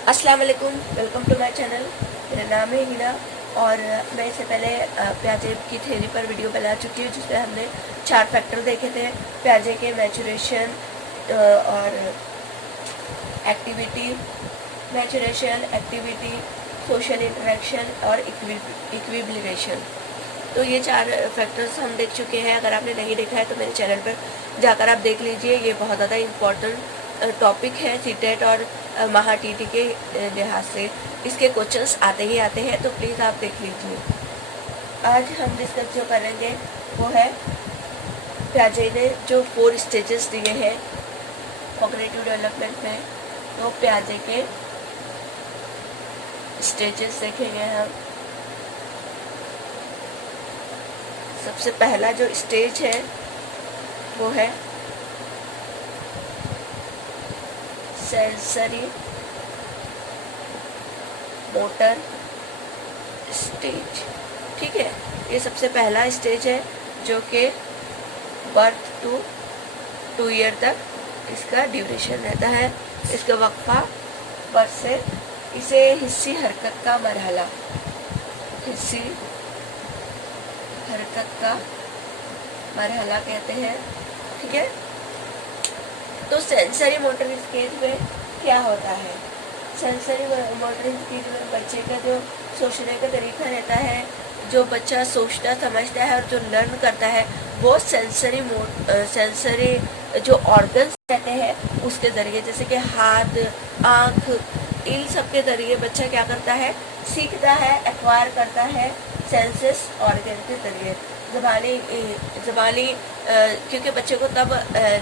अस्सलाम वालेकुम, welcome to my channel. मेरा नाम है हिना और मैं इससे पहले प्याजे की थ्योरी पर वीडियो बना चुकी हूँ जिसमें हमने 4 फैक्टर देखे थे। प्याजे के मैचुरेशन और activity, maturation, activity, social interaction और इक्विलिब्रेशन। तो ये 4 फैक्टर्स हम देख चुके हैं। अगर आपने नहीं देखा है तो मेरे चैनल पर जाकर आप देख लीजिए। ये बहुत ज़्यादा इम्पोर्टेंट टॉपिक है सीटेट और महा टीटी के लिहाज से। इसके क्वेश्चंस आते ही आते हैं, तो प्लीज़ आप देख लीजिए। आज हम डिस्कस जो करेंगे वो है प्याजे ने जो 4 स्टेजेस दिए हैं कॉग्निटिव डेवलपमेंट में। तो प्याजे के स्टेजेस देखेंगे हम। सबसे पहला जो स्टेज है वो है सेंसरी मोटर स्टेज। ठीक है, ये सबसे पहला स्टेज है जो कि बर्थ टू 2 ईयर तक इसका ड्यूरेशन रहता है। इसका वक्फा बर्थ से। इसे हिस्सी हरकत का मरहला, हिस्सी हरकत का मरहला कहते हैं। ठीक है, तो सेंसरी मोटर स्टेज में क्या होता है? सेंसरी मोटर स्टेज में बच्चे का जो सोचने का तरीका रहता है, जो बच्चा सोचता समझता है और जो लर्न करता है, वो सेंसरी जो ऑर्गन्स रहते हैं उसके ज़रिए, जैसे कि हाथ, आँख, इन सब के ज़रिए बच्चा क्या करता है, सीखता है, एक्वायर करता है सेंसेस ऑर्गन के ज़रिए। ज़बानी क्योंकि बच्चे को तब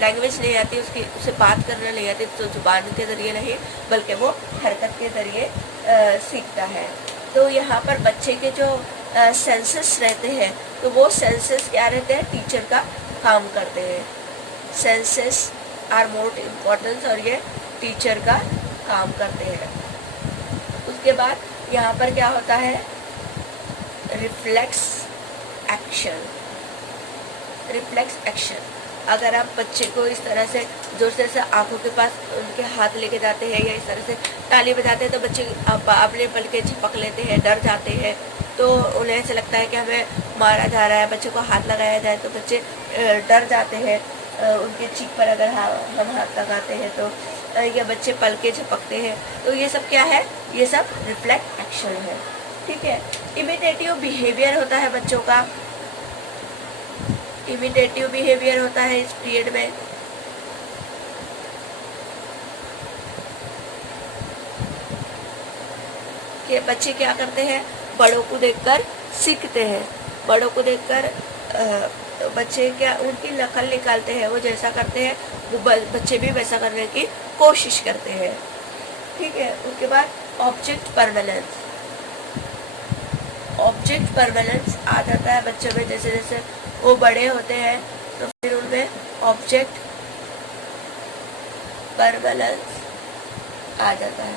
लैंग्वेज नहीं आती, उसे बात करना नहीं आती, तो ज़ुबान के ज़रिए नहीं बल्कि वो हरकत के ज़रिए सीखता है। तो यहाँ पर बच्चे के जो सेंसेस रहते हैं, तो वो सेंसेस क्या रहते हैं, टीचर का काम करते हैं। सेंसेस आर मोस्ट इम्पोर्टेंस और ये टीचर का काम करते हैं। उसके बाद यहाँ पर क्या होता है, रिफ्लेक्स एक्शन। रिफ्लेक्स एक्शन, अगर आप बच्चे को इस तरह से जोर से आंखों के पास उनके हाथ लेके जाते हैं या इस तरह से ताली बजाते हैं, तो बच्चे अपने पल के झपक लेते हैं, डर जाते हैं। तो उन्हें ऐसा लगता है कि हमें मारा जा रहा है। बच्चे को हाथ लगाया जाए तो बच्चे डर जाते हैं। उनके चीख पर अगर हम हाथ लगाते हैं तो या बच्चे पल के झपकते हैं। तो ये सब क्या है, ये सब रिफ्लेक्स एक्शन है। ठीक है, इमिटेटिव बिहेवियर होता है बच्चों का। इमिटेटिव बिहेवियर होता है इस पीरियड में। कि बच्चे क्या करते हैं, बड़ों को देखकर सीखते हैं। बड़ों को देखकर बच्चे क्या उनकी नकल निकालते हैं, वो जैसा करते हैं वो बच्चे भी वैसा करने की कोशिश करते हैं। ठीक है, उसके बाद ऑब्जेक्ट परमानेंस। ऑब्जेक्ट परमानेंस आ जाता है बच्चों में। जैसे जैसे वो बड़े होते हैं तो फिर उनमें ऑब्जेक्ट परमानेंस आ जाता है।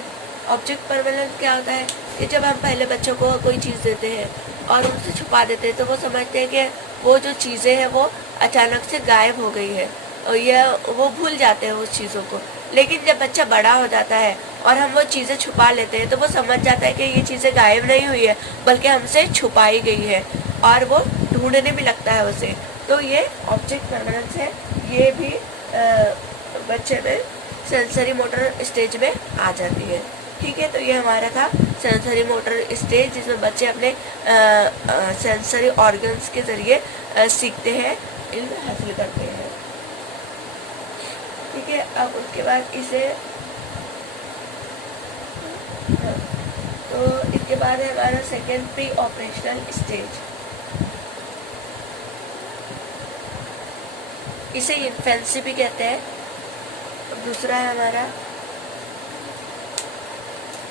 ऑब्जेक्ट परमानेंस क्या होता है, कि जब हम पहले बच्चों को कोई चीज़ देते हैं और उनसे छुपा देते हैं, तो वो समझते हैं कि वो जो चीज़ें हैं वो अचानक से गायब हो गई है और यह वो भूल जाते हैं उस चीज़ों को। लेकिन जब बच्चा बड़ा हो जाता है और हम वो चीज़ें छुपा लेते हैं, तो वो समझ जाता है कि ये चीज़ें गायब नहीं हुई है बल्कि हमसे छुपाई गई है, और वो ढूंढने भी लगता है उसे। तो ये ऑब्जेक्ट परमानेंस है। ये भी बच्चे में सेंसरी मोटर स्टेज में आ जाती है। ठीक है, तो ये हमारा था सेंसरी मोटर स्टेज, जिसमें बच्चे अपने सेंसरी ऑर्गन्स के ज़रिए सीखते हैं, इल्म हासिल करते हैं। ठीक है, अब उसके बाद तो इसके बाद है हमारा सेकेंड प्री ऑपरेशनल स्टेज। इसे इन्फेंसी भी कहते हैं। दूसरा है हमारा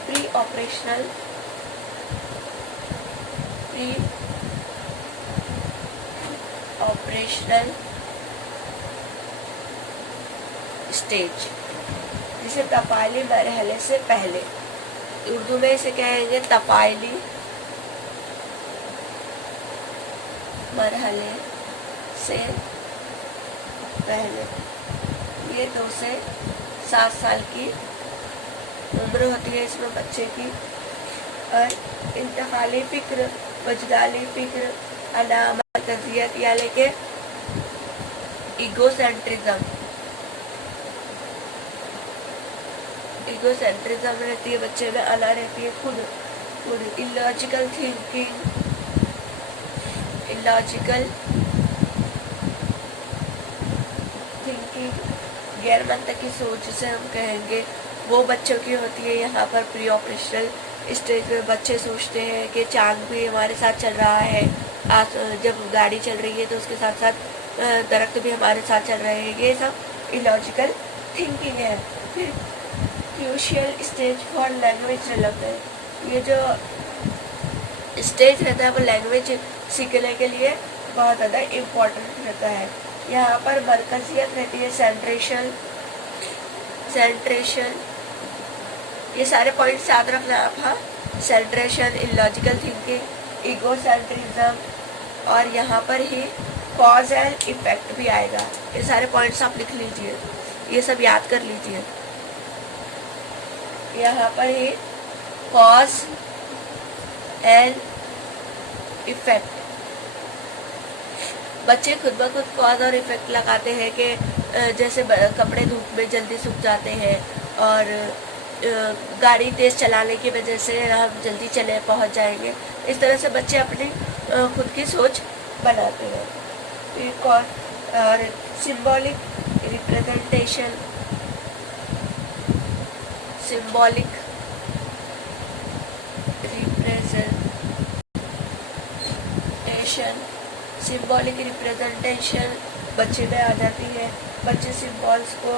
प्री ऑपरेशनल स्टेज, जिसे तपाइली मरहले से पहले, उर्दू में इसे कहेंगे तपाइली मरहले से पहले। ये 2 से 7 साल की उम्र होती है इसमें बच्चे की। और इंतकाली फ़िक्र, वजदाली फ़िक्र, अनाम मरकज़ियत यानी कि ईगोसेंट्रिज्म रहती है बच्चे में, अना रहती है खुद। इलॉजिकल थिंकिंग गैर मंतकी सोच से हम कहेंगे वो बच्चों की होती है। यहाँ पर प्री ऑपरेशनल स्टेज में बच्चे सोचते हैं कि चांद भी हमारे साथ चल रहा है, जब गाड़ी चल रही है तो उसके साथ साथ दरख्त भी हमारे साथ चल रहे हैं। ये सब इलॉजिकल थिंकिंग है। फिर crucial stage for language development, ये जो स्टेज रहता है वो लैंग्वेज सीखने के लिए बहुत ज़्यादा इम्पोर्टेंट रहता है। यहाँ पर मरकजियत रहती है, सेंट्रेशन, ये सारे पॉइंट्स याद रखना आप। हाँ, सेंट्रेशन, इलॉजिकल थिंकिंग, ईगोसेंट्रिज्म, और यहाँ पर ही कॉज एंड इफेक्ट भी आएगा। ये सारे पॉइंट्स आप लिख लीजिए, ये सब याद कर लीजिए। यहाँ पर ही कॉज एंड इफेक्ट, बच्चे खुद ब खुद कॉज और इफेक्ट लगाते हैं कि जैसे कपड़े धूप में जल्दी सूख जाते हैं, और गाड़ी तेज़ चलाने की वजह से हम जल्दी चले पहुंच जाएंगे। इस तरह से बच्चे अपनी खुद की सोच बनाते हैं। फिर और सिंबॉलिक रिप्रेजेंटेशन, सिंबॉलिक रिप्रेजेंटेशन बच्चे में आ जाती है। बच्चे सिंबल्स को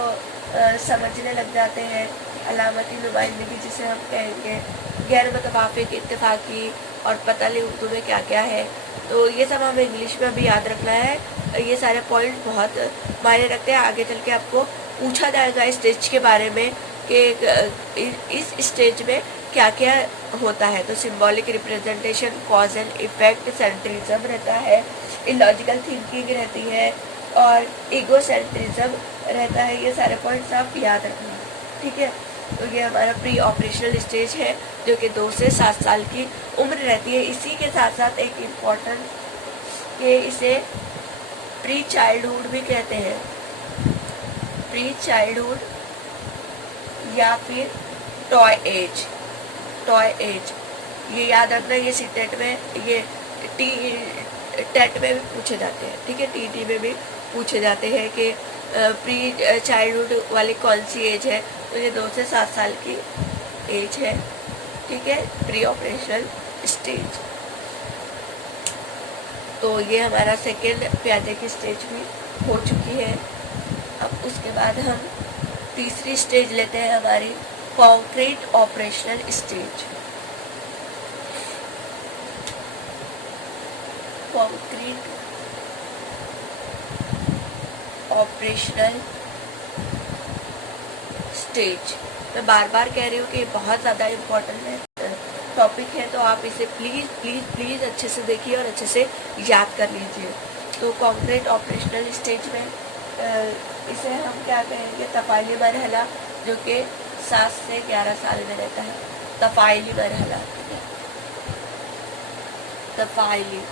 समझने लग जाते हैं। अलामती नुमाइंदगी जिसे हम कहेंगे, गैर मुतवाफिक, इत्तेफाकी, और पता नहीं उर्दू में क्या क्या है। तो ये सब हमें इंग्लिश में भी याद रखना है। ये सारे पॉइंट बहुत मायने रखते हैं। आगे चल के आपको पूछा जाएगा इस स्टेज के बारे में कि इस स्टेज में क्या क्या होता है। तो symbolic representation, cause and effect, centrism रहता है, इलॉजिकल थिंकिंग रहती है, और ईगोसेंट्रिज्म रहता है। ये सारे पॉइंट्स आप याद रखना, ठीक है। तो ये हमारा प्री ऑपरेशनल स्टेज है जो कि 2 से 7 साल की उम्र रहती है। इसी के साथ साथ एक इम्पॉर्टेंट कि इसे प्री चाइल्डहुड भी कहते हैं, प्री चाइल्डहुड या फिर टॉय एज। ये याद रखना, ये सीटेट में, ये टेट में भी पूछे जाते हैं, ठीक है। टीटी में भी पूछे जाते हैं कि प्री चाइल्डहुड वाली कौन सी एज है। तो ये 2 से 7 साल की एज है, ठीक है, प्री ऑपरेशनल स्टेज। तो ये हमारा सेकेंड प्यादे की स्टेज भी हो चुकी है। अब उसके बाद हम तीसरी स्टेज लेते हैं, हमारी concrete operational stage. Concrete operational stage, मैं बार बार कह रही हूँ कि बहुत ज़्यादा इम्पोर्टेंट टॉपिक है, तो आप इसे प्लीज़ प्लीज़ प्लीज़ अच्छे से देखिए और अच्छे से याद कर लीजिए। तो कॉन्क्रीट ऑपरेशनल स्टेज में इसे हम क्या कहेंगे, तफ़ाइली मरहला, जो कि 7 से 11 साल में रहता है। तफ़ाइली मरहला, तफ़ाइली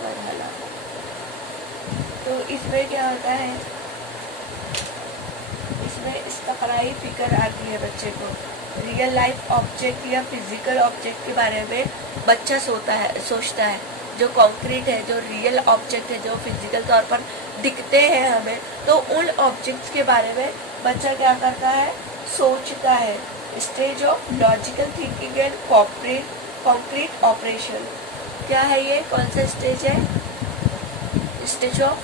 मरहला। तो इसमें क्या होता है, इसमें इस्तक़राई फ़िक्र आती है बच्चे को। रियल लाइफ ऑब्जेक्ट या फिज़िकल ऑब्जेक्ट के बारे में बच्चा सोचता है। जो कॉन्क्रीट है, जो रियल ऑब्जेक्ट है, जो फिजिकल तौर पर दिखते हैं हमें, तो उन ऑब्जेक्ट्स के बारे में बच्चा क्या करता है, सोचता है। Stage of logical thinking and concrete operation, क्या है ये, कौन सा स्टेज है, stage of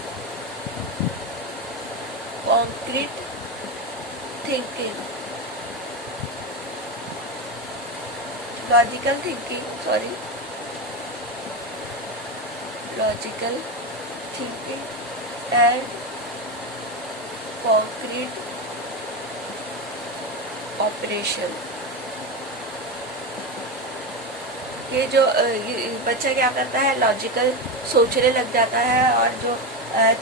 concrete thinking, logical thinking and concrete operation. ये जो बच्चा क्या करता है, लॉजिकल सोचने लग जाता है, और जो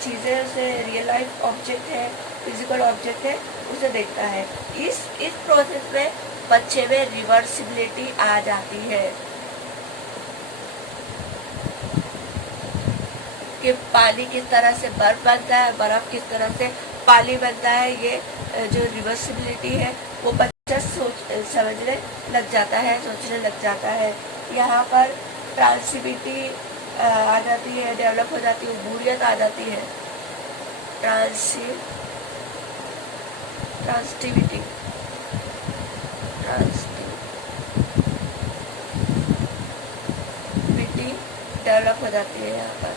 चीज़ें उसे रियल लाइफ ऑब्जेक्ट है, फिजिकल ऑब्जेक्ट है, उसे देखता है। इस प्रोसेस में बच्चे में रिवर्सिबिलिटी आ जाती है कि पानी किस तरह से बर्फ बनता है, बर्फ किस तरह से पानी बनता है। ये जो रिवर्सिबिलिटी है वो बच्चा समझने लग जाता है, सोचने लग जाता है। यहाँ पर ट्रांसिविटी आ जाती है, डेवलप हो जाती है, उबूरियत आ जाती है। ट्रांसिविटी डेवलप हो जाती है। यहाँ पर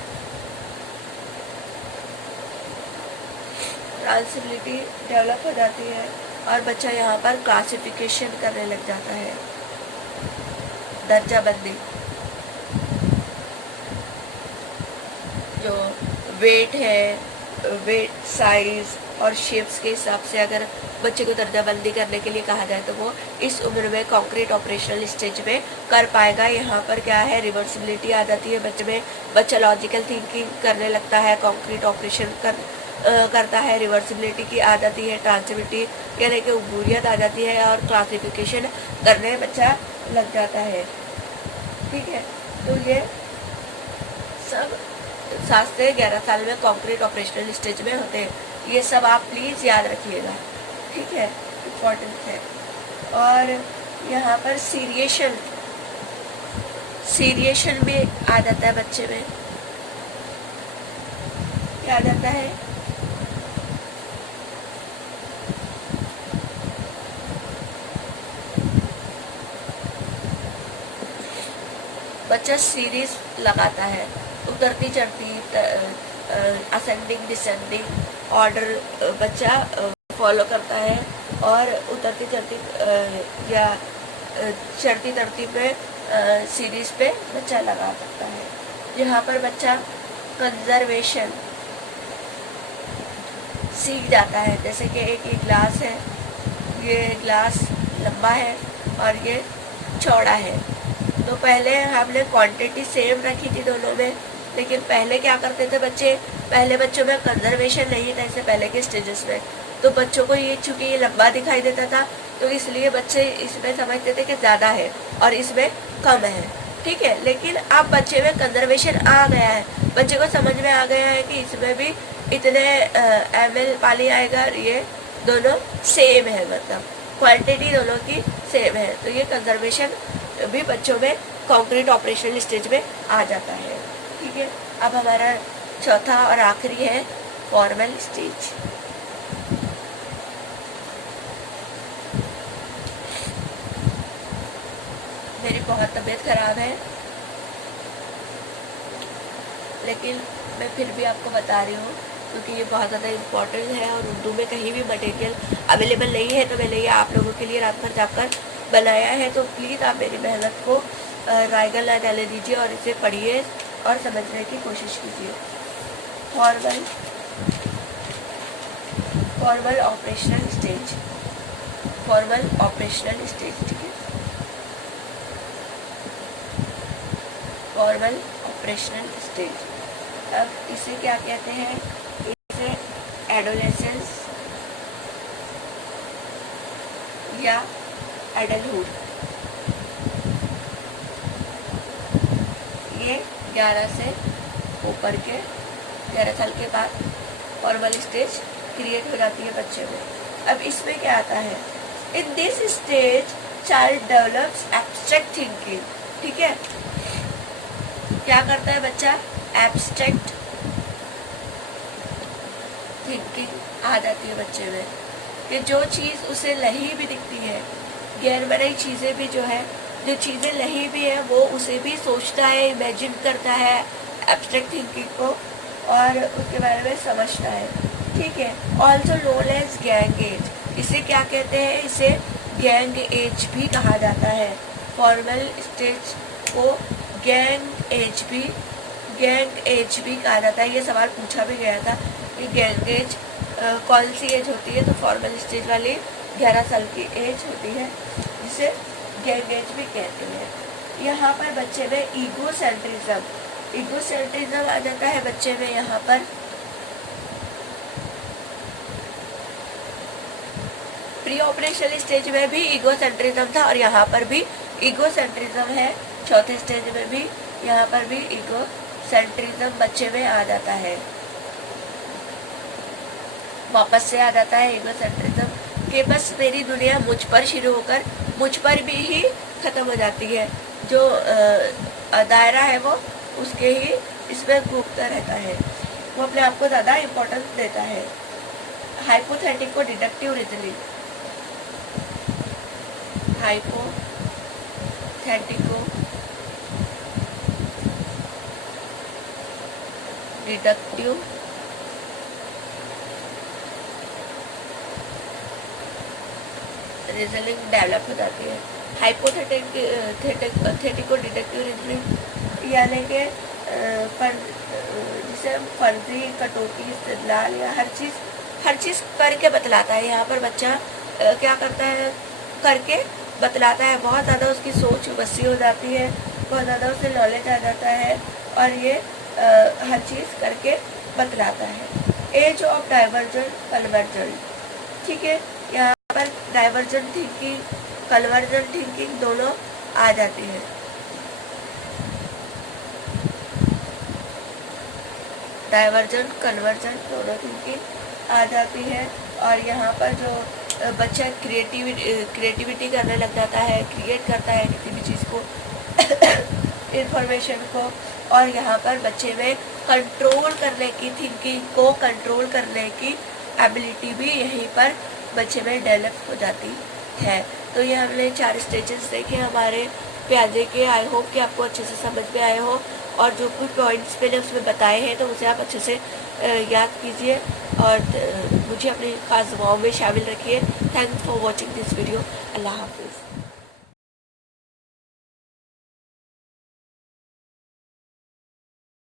ट्रांसिबिलिटी डेवलप हो जाती है और बच्चा यहाँ पर क्लासिफिकेशन करने लग जाता है, दर्जाबंदी। जो वेट है, वेट, साइज और शेप्स के हिसाब से अगर बच्चे को दर्जाबंदी करने के लिए कहा जाए तो वो इस उम्र में कॉन्क्रीट ऑपरेशनल स्टेज में कर पाएगा। यहाँ पर क्या है, रिवर्सिबिलिटी आ जाती है बच्चे में, बच्चा लॉजिकल थिंकिंग करने लगता है, कॉन्क्रीट ऑपरेशन करता है, रिवर्सिबिलिटी की आ जाती है, ट्रांसिबिलिटी यानी कि उबूरियत आ जाती है और क्लासिफिकेशन करने बच्चा लग जाता है। ठीक है, तो ये सब 7 से 11 साल में कॉन्क्रीट ऑपरेशनल स्टेज में होते हैं। ये सब आप प्लीज़ याद रखिएगा, ठीक है, इम्पोर्टेंट है। और यहाँ पर सीरिएशन भी आ जाता है बच्चे में। क्या आ जाता है? बच्चा सीरीज लगाता है, उतरती चढ़ती असेंडिंग डिसेंडिंग ऑर्डर बच्चा फॉलो करता है और उतरती चढ़ती या चढ़ती तरती पे सीरीज पे बच्चा लगा सकता है। यहाँ पर बच्चा कंजर्वेशन सीख जाता है। जैसे कि एक गिलास है, ये गिलास लंबा है और ये चौड़ा है, तो पहले हमने क्वांटिटी सेम रखी थी दोनों में, लेकिन पहले क्या करते थे बच्चे, पहले बच्चों में कंजर्वेशन नहीं था इससे पहले के स्टेजेस में, तो बच्चों को ये चूँकि ये लंबा दिखाई देता था तो इसलिए बच्चे इसमें समझते थे कि ज़्यादा है और इसमें कम है। ठीक है, लेकिन अब बच्चे में कंजर्वेशन आ गया है, बच्चे को समझ में आ गया है कि इसमें भी इतने ml पानी आएगा, ये दोनों सेम है, मतलब क्वांटिटी दोनों की सेम है। तो ये कंजर्वेशन भी बच्चों में कॉन्क्रीट ऑपरेशनल स्टेज में आ जाता है। ठीक है, अब हमारा चौथा और आखिरी है फॉर्मल स्टेज। मेरी बहुत तबीयत खराब है, लेकिन मैं फिर भी आपको बता रही हूँ क्योंकि ये बहुत ज़्यादा इम्पोर्टेंट है और उर्दू में कहीं भी मटेरियल अवेलेबल नहीं है, तो मैंने ये आप लोगों के लिए रात भर जाकर बनाया है। तो प्लीज़ आप मेरी मेहनत को रायगल ना डाले दीजिए और इसे पढ़िए और समझने की कोशिश कीजिए। Formal operational stage, formal operational stage, ठीक है, फॉर्मल ऑपरेशनल स्टेज। अब इसे क्या कहते हैं, इसे एडोलेसेंस या एडल्टहुड, ये 11 से ऊपर के 11 साल के बाद फॉर्मल स्टेज क्रिएट हो जाती है बच्चे में। अब इसमें क्या आता है, in this stage child develops abstract thinking. ठीक है, क्या करता है बच्चा, एब्स्ट्रैक्ट थिंकिंग आ जाती है बच्चे में कि जो चीज़ उसे नहीं भी दिखती है, गैर मनी चीज़ें भी जो है, जो चीज़ें नहीं भी है वो उसे भी सोचता है, इमेजिन करता है एब्स्ट्रैक्ट थिंकिंग को और उसके बारे में समझता है। ठीक है, also known as gang age, इसे क्या कहते हैं, इसे गैंग एज भी कहा जाता है। फॉर्मल स्टेज को गैंग एज भी कहा जाता है। ये सवाल पूछा भी गया था कि गैंग एज कौन सी एज होती है, तो फॉर्मल स्टेज वाली 11 साल की एज होती है, जिसे गैंग एज भी कहते हैं। यहाँ पर बच्चे में ईगोसेंट्रिज्म आ जाता है बच्चे में। यहाँ पर प्री ऑपरेशनल स्टेज में भी ईगोसेंट्रिज्म था और यहाँ पर भी ईगोसेंट्रिज्म है। चौथे स्टेज में भी यहाँ पर भी ईगोसेंट्रिज्म बच्चे में आ जाता है, वापस से आ जाता है ईगोसेंट्रिज्म कि बस मेरी दुनिया मुझ पर शुरू होकर मुझ पर भी ही खत्म हो जाती है, जो दायरा है वो उसके ही इसमें घूमता रहता है, वो अपने आप को ज़्यादा इम्पोर्टेंस देता है। Hypothetico deductive reasoning, hypothetico deductive reasoning develop हो जाती है। हाइपोथेटिको डिडक्टिव रीजनिंग यानी कि जिसे हम फर्जी, कटौती, इस्तेदलाल या हर चीज़ करके बतलाता है। यहाँ पर बच्चा क्या करता है, करके बतलाता है, बहुत ज़्यादा उसकी सोच वसी हो जाती है, बहुत ज़्यादा उसे नॉलेज आ जाता है और ये हर चीज़ करके बतलाता है। एज ऑफ डाइवर्जेंट कन्वर्जेंट, ठीक है, यहाँ पर डाइवर्जेंट थिंकिंग, कन्वर्जेंट थिंकिंग दोनों आ जाती है। डाइवर्जेंट कन्वर्जेंट दोनों थिंकिंग आ जाती है और यहाँ पर जो बच्चा क्रिएटिविटी करने लग जाता है, क्रिएट करता है किसी भी चीज़ को, इंफॉर्मेशन को, और यहाँ पर बच्चे में कंट्रोल करने की, थिंकिंग को कंट्रोल करने की एबिलिटी भी यहीं पर बच्चे में डेवलप हो जाती है। तो ये हमने 4 स्टेजेस देखे हमारे प्याजे के। आई होप कि आपको अच्छे से समझ में आए हो और जो कुछ पॉइंट्स मैंने उसमें बताए हैं तो उसे आप अच्छे से याद कीजिए और मुझे अपनी खास दुआओं में शामिल रखिए। Thanks for watching this video. Allah हाफिज़।